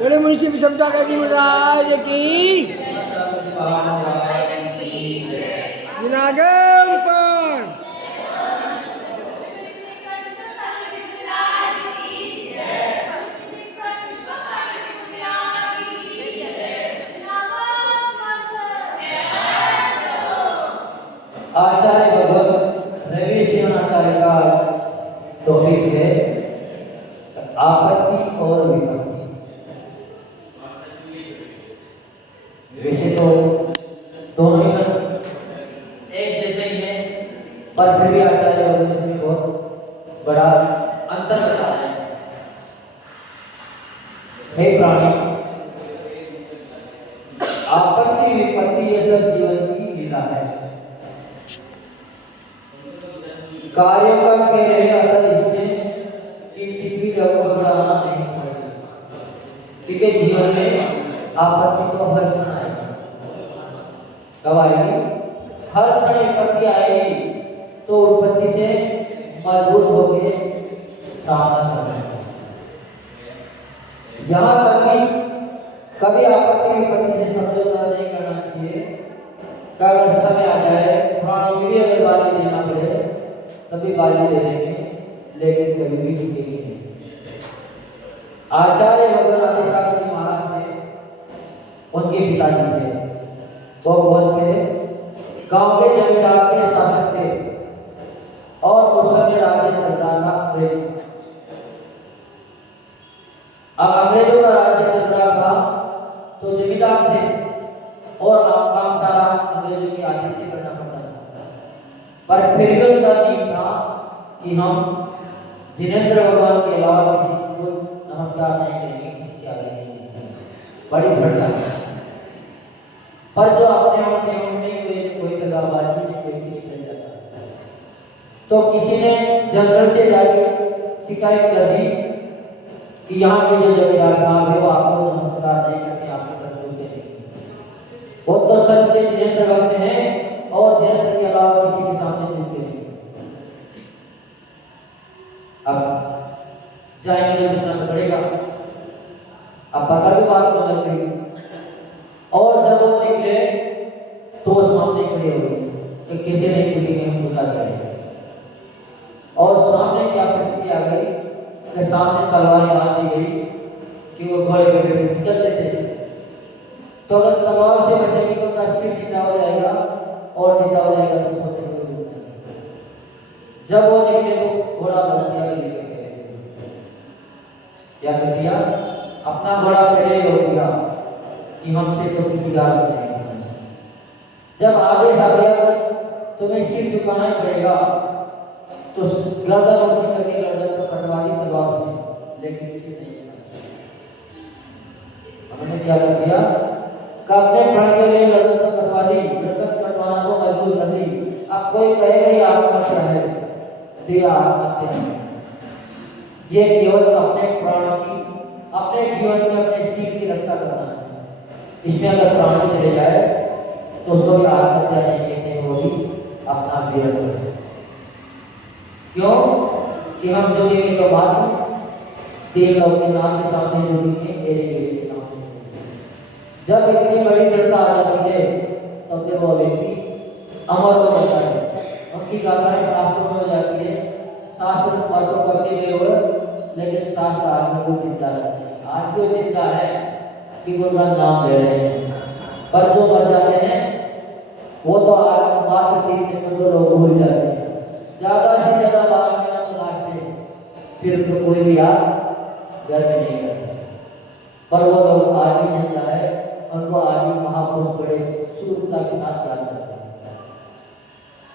बड़े मुंशी समझा कर महाराज की विनागम पर बड़ा अंतर बता रहे हैं। हे प्राणी, आपत्ति विपत्ति ये सब जीवन की लीला है। कार्यों का खेल है, अगर इसमें किंचित भी गड़बड़ाना नहीं चाहिए, क्योंकि जीवन में आपत्ति तो हर क्षण आएगी। कब आएगी? हर क्षण विपत्ति आएगी, तो उत्पत्ति से मजबूत होकर सामना करना है। यहाँ तक कि कभी आपत्ति विपत्ति से समझौता नहीं करना चाहिए। अगर समय आ जाए, प्राणों की भी अगर बाजी देना पड़े तभी बाजी दे देंगे, लेकिन कभी भी झुकेंगे नहीं। आचार्य भगवान आदिशंकर जी महाराज ने, उनके पिताजी थे, वो बहुत थे, गांव के जमींदार के शासक थे और उस समय राज्य चल रहा था अंग्रेज। अब अंग्रेजों का राज्य चल रहा था तो जमींदार थे और काम सारा अंग्रेजों के आदेश से करना पड़ता था। पर फिर भी उनका नियम था कि हम जिनेंद्र भगवान के अलावा किसी को नमस्कार नहीं करेंगे, किसी के आगे नहीं। बड़ी घटना। पर जो अपने होते हैं उनमें कोई दगाबाजी नहीं, कोई निकल जाता। तो किसी ने जनरल से जाके शिकायत कर दी कि यहाँ के जो जमींदार साहब है वो आपको नमस्कार नहीं करते, आपके तरफ झुकते नहीं। वो तो सच्चे जिनेंद्र भक्त हैं और जिनेंद्र के अलावा किसी के सामने झुकते नहीं। अब जाएंगे तो सुनना तो पड़ेगा। अब पता भी बात को लग गई और जब वो निकले तो वो सामने खड़े हो गए कि किसी नहीं झुकेंगे, हम झुका जाएंगे। और सामने क्या परिस्थिति आ गई कि सामने तलवारें बांध दी गई कि वो घोड़े पे बैठ चलते थे। तो अगर तलवार से बचेंगे तो उनका सिर नीचा हो जाएगा और नीचा हो जाएगा तो सोते हुए जब वो निकले तो घोड़ा बढ़ दिया, क्या कर दिया? अपना घोड़ा पहले ही रोक दिया कि हमसे तो किसी हालत में नहीं होना चाहिए। जब आदेश आ गया तुम्हें सिर झुकाना ही पड़ेगा, तो गर्दन ऊंची करके गर्दन को कटवा दी तलवार से, लेकिन सिर नहीं झुकाना। हमने क्या कर दिया? अपने प्राण के लिए गर्दन को कटवा दी, गर्दन कटवाना को मजबूर कर दी। अब कोई कहेगा ये आत्महत्या है, तो ये आत्महत्या है। ये केवल अपने प्राणों की, अपने जीवन में अपने सिर की रक्षा करना है। इसमें अगर प्राण चले जाए तो उसको भी आत्महत्या नहीं कहते, वो भी अपना विरोध करते। क्यों कि हम जुड़ेंगे तो बात तेरे लोग के नाम के सामने जुड़ेंगे, तेरे के सामने। जब इतनी बड़ी दृढ़ता आ जाती है तो फिर वो व्यक्ति अमर हो जाता है। उनकी गाथाएं शास्त्रों में हो जाती है। शास्त्र बातों करते गए हो, लेकिन शास्त्र आज में वो जिंदा रहते हैं। आज जो जिंदा है कि वो उनका नाम ले रहे हैं, पर जो मर जाते हैं वो तो आज मात्र 3 दिन में तो लोग भूल जाते हैं। ज्यादा से ज्यादा 12 महीना तो लास्ट है, फिर तो कोई भी याद घर में नहीं करता। पर वो लोग आज भी जिंदा है, उनको आज भी महापुरुष बड़े शूरता के साथ याद करते हैं।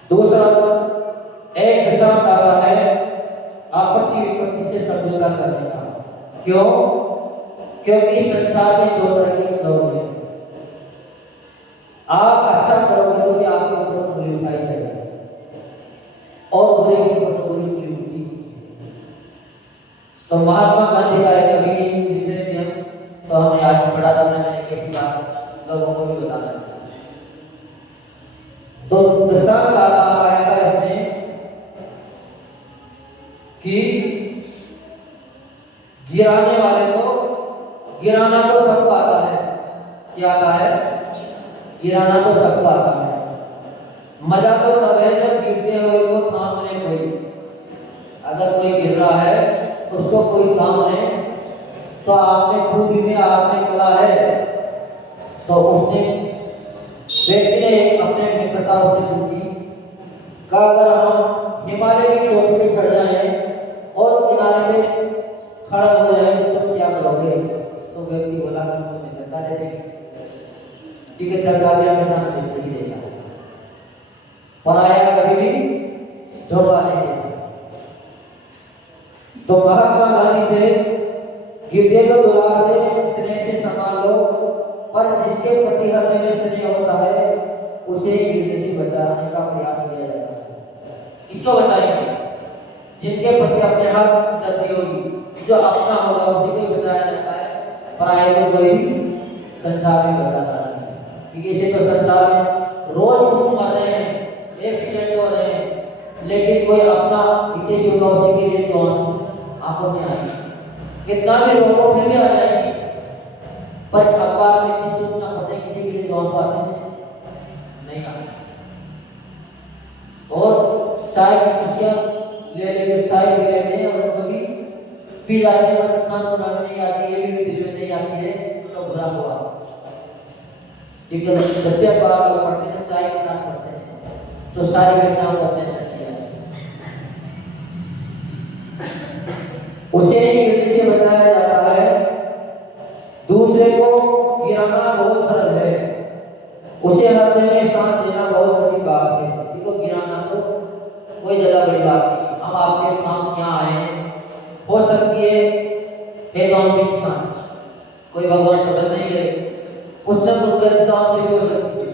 दूसरा एक दृष्टांत आता है आपत्ति विपत्ति से समझौता करने का। क्यों? क्योंकि संसार में 2 तरह के लोग हैं। आप अच्छा करोगे तो भी आपके ऊपर उंगली उठाई जाएगी और बुरे के ऊपर उंगली उठती। तो महात्मा गांधी का एक कवि लिखते थे, तो हमने आज पढ़ा था, मैंने कैसी बात लोगों को भी बताना। तो दृष्टांत आया था इसमें कि गिराने वाले को गिराना तो सबको आता है। क्या आता है? गिराना तो सबको आता है। मजा तो तब है जब गिरते हुए को थाम ले कोई। अगर कोई गिर रहा है उसको कोई थाम ले, तो आपने खूबी में आपने कला है, तो उसने व्यक्ति ने अपने मित्रता से पूछी कि अगर हम हिमालय की चोटी पे चढ़ जाएं और किनारे पे खड़ा हो जाए तो क्या करोगे? तो व्यक्ति बोला कि तुम्हें धक्का दे देंगे, क्योंकि धक्का भी हमेशा नहीं देगा, पराया कभी भी धोखा नहीं देगा। तो महात्मा गांधी थे, गिरते तो दुलार से स्नेह से संभाल लो, पर जिसके प्रति हृदय में स्नेह होता है उसे गिरने से बचाने का प्रयास किया जाता है। किसको बचाएंगे? जिनके प्रति अपने हक गलती होगी, जो अपना होगा उसी को बचाया जाता है, पराये को कोई संसार में बचाता है। क्योंकि इसे तो संसार में रोज हुक्म आ रहे हैं, एक्सीडेंट हो रहे हैं, लेकिन कोई अपना हितेशी होगा उसी के लिए तो आंखों से आएंगे, कितना भी रोको फिर भी आ जाएंगे। पर अखबार में इतनी सूचना पढ़ने किसी के लिए दोस्त आते हैं नहीं आते। और चाय की चुस्कियां ले लेकर चाय पी लेते हैं और कभी पी जाते हैं, पर इंसान को नजर नहीं आती, ये भी दिल में नहीं आती है तो बुरा हुआ। क्योंकि जब भी अखबार लोग पढ़ते हैं चाय के साथ पढ़ते हैं तो सारी घटनाओं को अपने साथ किया उसे ही गिरने से बचाया जाता है। दूसरे को गिराना बहुत सरल है, उसे हर दिन में सांस देना बहुत बड़ी बात है। किसी को गिराना तो कोई ज्यादा बड़ी बात नहीं। हम आपके सामने यहाँ आए हैं, हो सकती है तो हम भी इंसान, कोई भगवान समझ नहीं गए, कुछ न कुछ गलतियां से हो सकती है,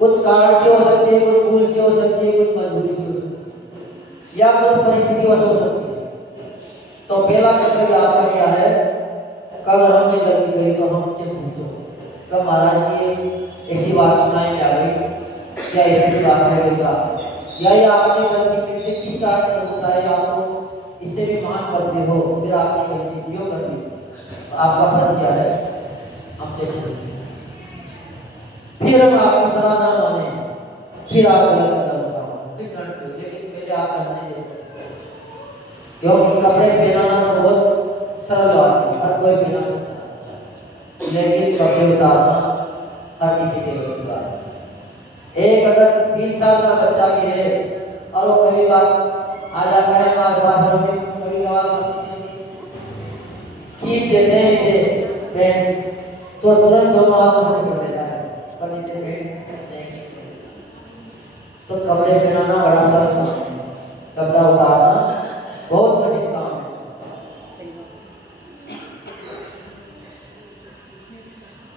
कुछ कारण से हो सकती है, कुछ भूल से हो सकती है, कुछ मजबूरी से हो सकती है, या कुछ परिस्थिति हो सकती है। तो पहला कर्तव्य आपका क्या है? कल हमने गलती करी तो हम मुझसे पूछो, कब महाराज जी ऐसी बात सुनाई क्या गई, क्या ऐसी बात है क्या, या ये आपने गलती की किस कारण से बताया, आपको इससे भी मान करते हो, फिर आपने गलती क्यों कर दी, तो आपका फर्ज क्या है? हमसे पूछिए। फिर हम आपको सलाह ना माने, फिर आप गलत कदम उठाओ, फिर डरते हो, लेकिन पहले आप करने दे सकते। क्योंकि कपड़े पहनाना तो बहुत सरल बात है, हर कोई पहना सकता है, लेकिन कपड़े उतारना हर किसी के बस की बात है। एक अगर 3 साल का बच्चा भी है और वो कभी बात आ जाता है हमारे पास में, कभी खींच देते हैं इसे पैंट, तो तुरंत दोनों आपस में पड़ देता है, पर इसे पैंट तो कपड़े पहनाना बड़ा सरल काम है, कपड़ा उतारना बहुत कठिन काम है।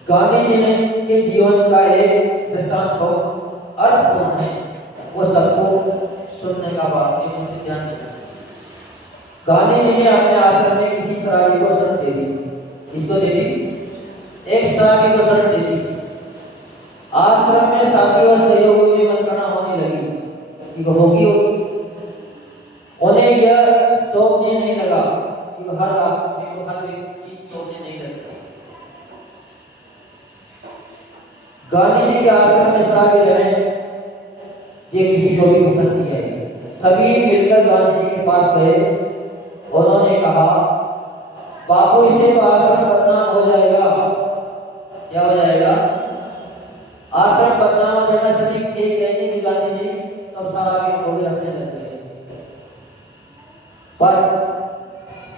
गांधी जी ने के जीवन का एक दृष्टांत बहुत अर्थपूर्ण है, वो सबको सुनने का बात है, उसमें ध्यान देना। गांधी जी ने अपने आश्रम में किसी शराबी को शरण दे दी, इसको दे दी, एक शराबी को शरण दे दी। आश्रम में साथी और सहयोगियों में मनगणना होने लगी कि होगी उन्हें यह सोचने नहीं लगा कि हर आदमी को हर चीज सोचने नहीं लगता। गांधी जी के आश्रम में शराबी रहे, ये किसी को भी पसंद नहीं है। सभी मिलकर गांधी जी के पास गए, उन्होंने कहा बापू इससे तो आश्रम बदनाम हो जाएगा। क्या हो जाएगा? आश्रम बदनाम हो जाएगा। सभी ये कहने की गांधी जी तब शराबियों को भी रखने लग गए। पर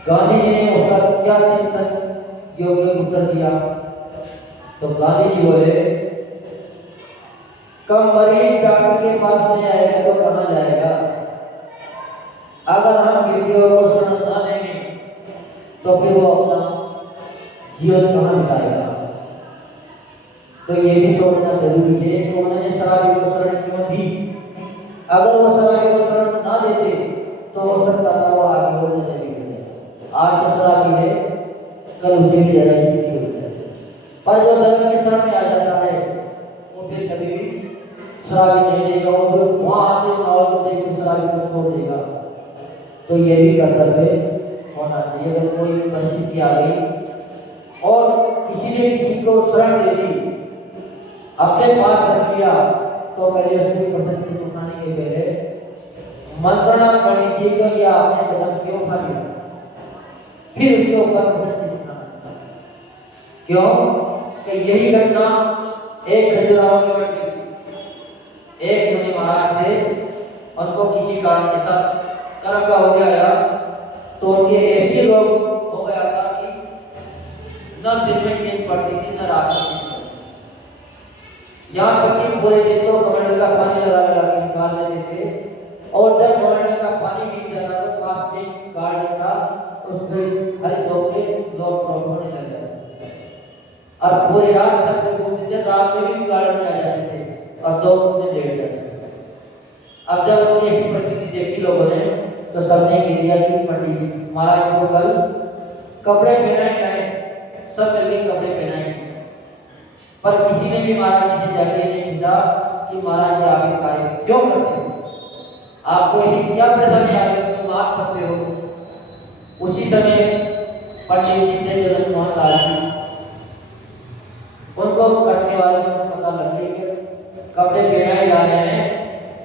गांधी जी ने उसका क्या चिंतन योग्य उत्तर दिया? तो गांधी जी बोले कम मरीज डॉक्टर के पास नहीं आएगा तो कहाँ जाएगा? अगर हम गिरगियों को शरण न देंगे तो फिर वो अपना जीवन कहाँ बिताएगा? तो ये भी सोचना जरूरी है कि उन्होंने शराबी को शरण क्यों दी। अगर वो शराबी को शरण ना देते तो हो सकता था वो आगे बढ़ने लगे। आज तो शराबी है, कल उसे भी ज्यादा स्थिति होती है। पर जो धर्म के शरण में आ जाता है वो फिर कभी भी शराबी नहीं देगा, वो फिर वहाँ आते माहौल को देख कर शराबी को छोड़ देगा। तो ये भी कर्तव्य होना चाहिए। अगर कोई परिस्थिति आ गई और किसी ने किसी को शरण दे दी, अपने पास रख लिया, तो पहले उसकी पसंद से उठाने के पहले मंत्रणा करनी चाहिए कि यह आपने कदम क्यों उठा लिया, फिर उसके ऊपर पसंद से उठाना। क्यों कि यही घटना एक खजुराहो में घटी। एक मुनि महाराज थे, उनको किसी कारण के साथ कर्म का हो गया तो उनके ऐसी रोग हो गया था कि न दिन में नींद पड़ती थी न रात में नींद पड़ती। यहाँ तक कि पूरे दिन तो कमंडल का पानी लगा लगा के निकाल लेते थे, और जब कमंडल का पानी पी जाता तो पास में गार्डन था, हर जॉब पे जॉब प्रॉब्लम होने लग जाता है। और पूरी रात छत पे घूमते थे, रात में भी गार्डन में आ जाते थे और 2 घंटे लेट जाते थे। अब जब उनकी ऐसी परिस्थिति देखी लोगों ने तो सबने कह दिया कि पंडित जी महाराज को कल कपड़े पहनाए जाए, सब मिलके कपड़े पहनाए। पर किसी ने भी महाराज जी से जाके नहीं पूछा कि महाराज जी आप ये कार्य क्यों करते हो, आपको ऐसी क्या परेशानी आ गई तुम आप करते हो। उसी समय पंडित जी थे जगत मोहन लाल जी, उनको करने वाले को पता लग गया कि कपड़े पहनाए जा रहे हैं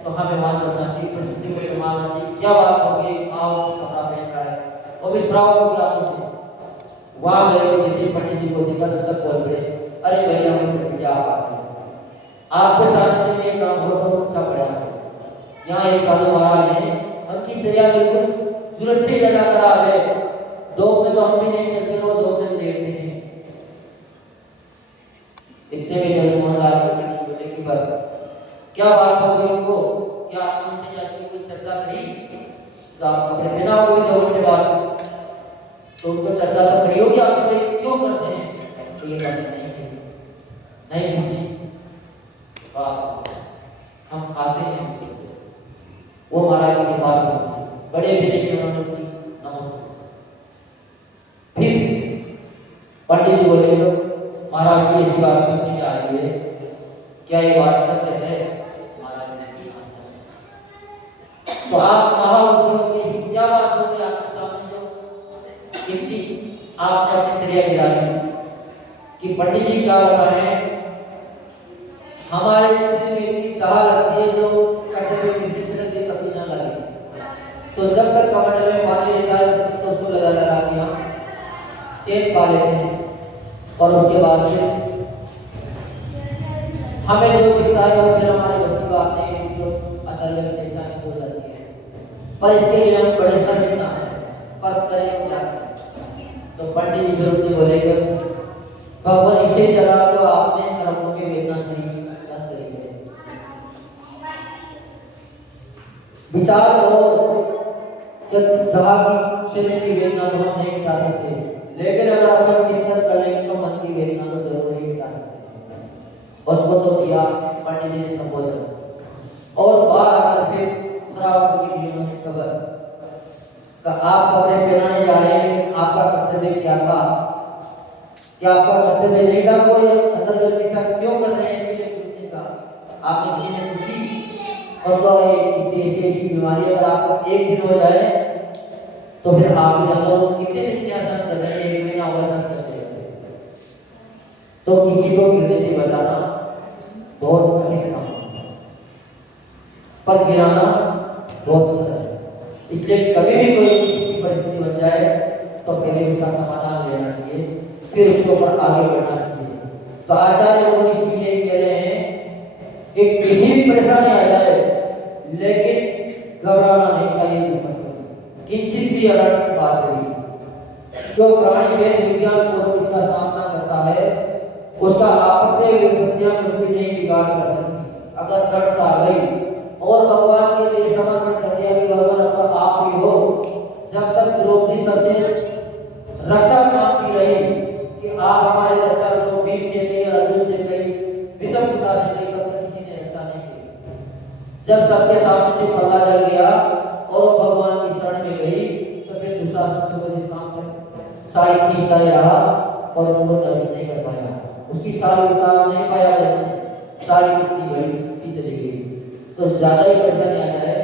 तो हमें वहां चलना चाहिए। परिस्थिति को संभालना चाहिए, क्या बात होगी आओ कपड़ा पहन रहा है वो भी श्राव हो गया आपसे। वहां गए तो किसी पंडित जी को देखा तो सब बोल रहे अरे भैया हमें क्या बात है, आपके साथ में ये काम हो तो अच्छा पड़ा है। यहाँ एक साधु महाराज ने उनकी चर्या बिल्कुल सुरक्षित जगह करा है, 2 में तो हम भी नहीं चलते, वो 2 में लेटते हैं। इतने में जगत मोहन लाल जी बोले कि बस क्या बात हो गई उनको, क्या आपने उनसे जाके कोई चर्चा करी तो आप कपड़े पहना होगी 2 घंटे बाद, तो उनको चर्चा तो करी होगी आप क्यों करते हैं, तो ये बात नहीं पूछी। हम आते हैं वो महाराज जी के पास पहुंचे, बड़े विनय उन्होंने उनकी नमस्ते। फिर पंडित जी बोले महाराज जी ऐसी बात सुनने में आ रही है, क्या ये बात सत्य है। महाराज जी तो आप महाउद्योग की क्या बात होगी आपके सामने जो इतनी आपने अपनी चर्या गिरा दी कि पंडित जी क्या बता रहे हैं, हमारे शरीर में इतनी दाह लगती है जो कटे हुए मिर्ची छिड़क के कभी ना लगे, तो जब तक कमंडल में पानी रहता है तब तक तो उसको लगा लगा के हम चेन पा लेते हैं और उसके बाद फिर हमें जो दिखता है वो फिर हमारे बच्चों को आते हैं जो अंदर लग परेशानी हो जाती है। पर इसके लिए हम बड़े समय ना है पर करें क्या। तो पंडित जी फिर उनसे बोले भगवान इसे जगह तो आपने कर्मों की वेदना सुनी विचार करो कि जहाँ की शरीर की वेदना तो हम नहीं मिटा सकते, लेकिन अगर हम चिंतन कर लेंगे तो मन की वेदना तो जरूर ही मिटा सकते हैं। उनको तो किया पंडित जी ने संबोधन और बाहर आकर फिर श्रावक की लिए उन्होंने खबर का आप कपड़े पहनाने जा रहे हैं, आपका कर्तव्य क्या था, क्या आपका कर्तव्य नहीं था, कोई अंदर जो चिंता क्यों कर रहे हैं मुझे पूछने का। आपने किसी ने पूछी और ऐसी बीमारी अगर आपको एक दिन हो जाए तो फिर आप जानो कितने दिन से असर कर रहे हैं, 1 महीना और असर कर रहे हैं, तो किसी को गिरने से बचाना बहुत कठिन काम पर गिराना बहुत सरल है। इसलिए कभी भी कोई परिस्थिति बन जाए तो पहले उसका समाधान लेना चाहिए, फिर उसके ऊपर आगे बढ़ना चाहिए। तो आचार्य लोग इसलिए कह रहे हैं कि किसी भी परेशानी आ जाए लेकिन घबराना नहीं चाहिए, किंचित भी अनर्थ बात नहीं। जो प्राणी वेद विज्ञान पूर्वक इसका सामना करता है उसका आपत्ति विपत्तियां कुछ भी नहीं बिगाड़ कर सकती। अगर दृढ़ता आ गई और भगवान के लिए समर्पण कर दिया कि भगवान अब आप ही हो, जब तक द्रौपदी सबसे रक्षा मांगती रही कि आप हमारे रक्षा करो, भीम से कही, अर्जुन से कही, विषम पिता से कही, तब तक किसी ने रक्षा नहीं की। जब सबके सामने से पल्ला जल गया और भगवान की शरण में गई तो फिर दुशासन सुबह से शाम तक साड़ी खींचता रहा और उनको दर्द नहीं कर पाया, उसकी साड़ी उतार नहीं पाया, लेकिन साड़ी कितनी बड़ी टूटी चली गई। तो ज्यादा ही परेशानी आ जाए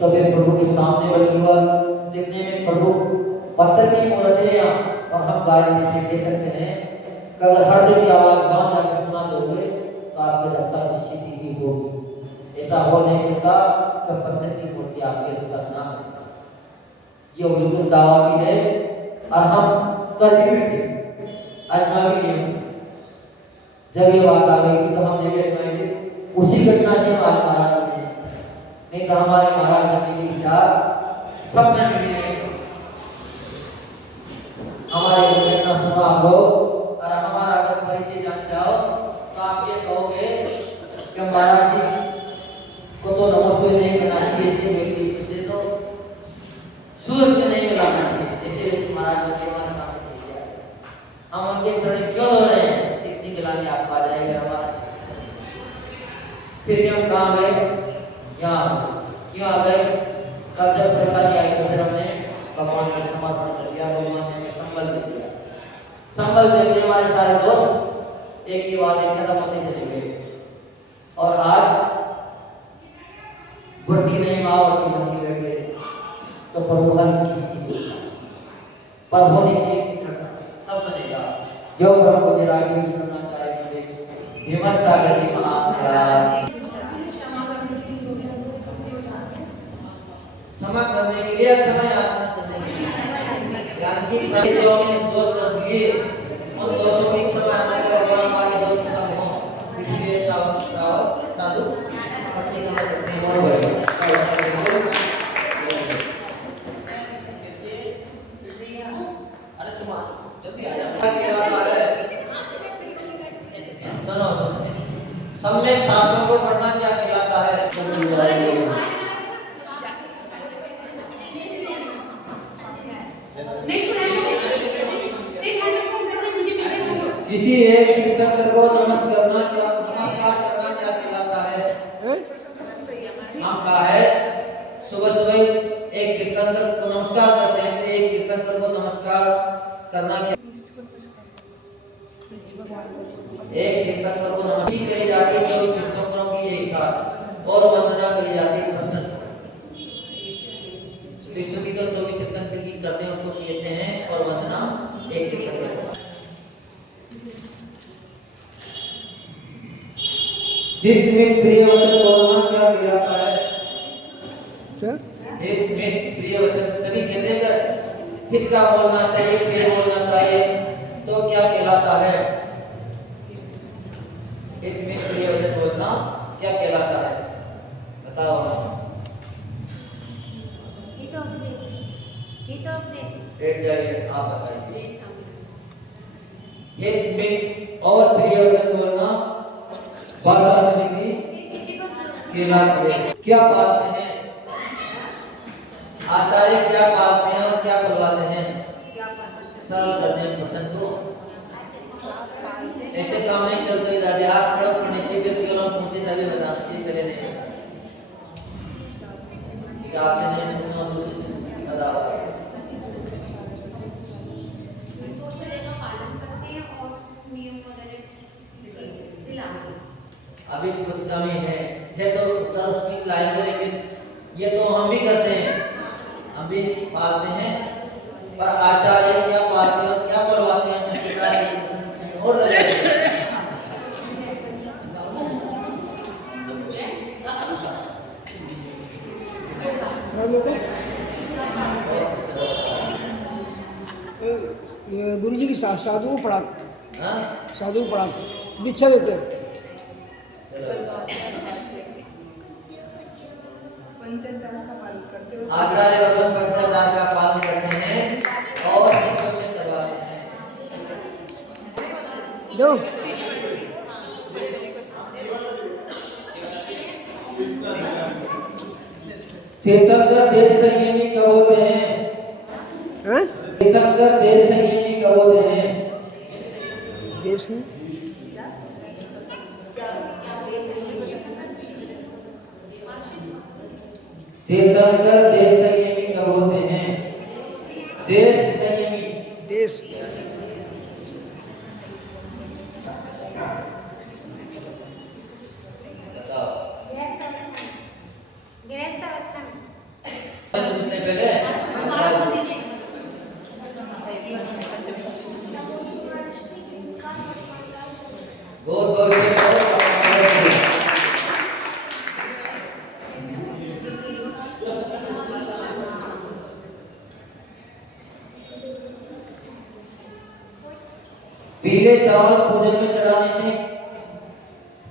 तो फिर प्रभु के सामने बल्कि हुआ देखने में प्रभु पत्थर की मूर्त है यहाँ, और हम गाड़ी से कह सकते हैं कि अगर हर दिन की आवाज वहां जाकर सुना दोगे तो आपकी रक्षा निश्चित ही होगी। ऐसा हो नहीं सकता कि पत्थर की मूर्ति आपकी रक्षा ना करे। ये बिल्कुल दावा भी है और हम कर भी बैठे, आजमा भी नहीं। जब ये बात आ गई तो हमने भी आजमाएंगे, उसी घटना से हम आज महाराज बने, नहीं तो हमारे महाराज बनने के विचार सपने में भी नहीं। हमारे घटना सुना आप लोग और हमारा अगर परिचय जान जाओ तो आप ये कहोगे कि महाराज जी को तो नमस्ते नहीं करना चाहिए, ऐसे व्यक्ति से तो सूरज में नहीं मिलाना चाहिए, ऐसे महाराज महाराज जी हमारे सामने भेज दिया। हम उनके चरण क्यों रो रहे हैं? इतनी गिलानी आप आ जाएंगे हमारा। फिर हम कहाँ गए? यहाँ क्यों आ गए? कब जब प्रसादी आई तो फिर हमने भगवान को समर्पण कर दिया, भगवान ने हमें संबल दे दिया। संबल दे दिए हमारे सारे दोस्त एक के बाद एक खत्म होते चले गए। और आज बढ़ती नहीं मावती बनी बैठे तो प्रभु हर किसी पर होने की तब सुनेगा जो ब्रह्म निराय की सुनना चाहे हिम्मत सागर जी महाराज क्षमा करने के लिए समय आत्मा करने के लिए ज्ञान की जो हमने दोष कर दिए उस दोषों की क्षमा आने के बाद हमारे दोष खत्म हो। इसलिए साधु पति का करते हैं और सुनो सम्यक शास्त्रों को पढ़ना क्या कहलाता है? किसी एक कीर्तन को नमस्कार करना क्या कहलाता है? हम कहा है सुबह सुबह एक कीर्तन को नमस्कार करते हैं तो एक कीर्तन को नमस्कार करना क्या? एक कीर्तन को नमस्कार करी जाती है 24 कीर्तनों की एक साथ और वंदना करी जाती है भजन। स्तुति तो 24 कीर्तन की करते हैं उसको कहते हैं और वंदना एक कीर्तन करते हैं। हित में प्रिय वचन बोलना क्या कहलाता है? हित में प्रिय वचन सभी कहते हैं हित का बोलना चाहिए, प्रिय बोलना चाहिए तो क्या कहलाता है? हित में प्रिय वचन बोलना क्या कहलाता है? बताओ। बैठ जाइए आप बताइए। हित में और प्रिय वचन बोलना भाषा समिति क्या पालते हैं? आचार्य क्या पालते हैं और क्या बुलवाते हैं? सरल करते हैं प्रश्न को। ऐसे काम नहीं चलते दादी आप थोड़ा पढ़ने चाहिए फिर क्यों पूछे तभी बताना चाहिए पहले नहीं कि आपने नहीं पूछना दूसरे बताओ। अभी कुछ कमी है तो सर उसकी लाइन है लेकिन ये तो हम भी करते हैं, हम भी पालते हैं पर आचार्य क्या पालते हैं और क्या करवाते हैं और गुरु जी की साधु को पढ़ा, साधु को पढ़ा दीक्षा देते हैं। आचार्य एवं पंचाचार का पालन करते हैं और शिष्यों से करवाते हैं। जो तीर्थंकर देश संयमी कब होते हैं? तीर्थंकर देश संयमी कब होते हैं? देव सिंह तीर्थंकर देश संयमी कब होते हैं? देश संयमी देश बताओ। बहुत बहुत पीले चावल भोजन में चढ़ाने से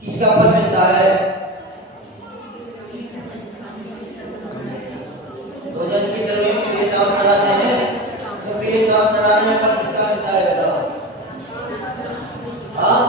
किसका फल मिलता है? भोजन की तरफ में पीले चावल चढ़ाते हैं तो पीले चावल चढ़ाने में फल किसका मिलता है? बताओ। हाँ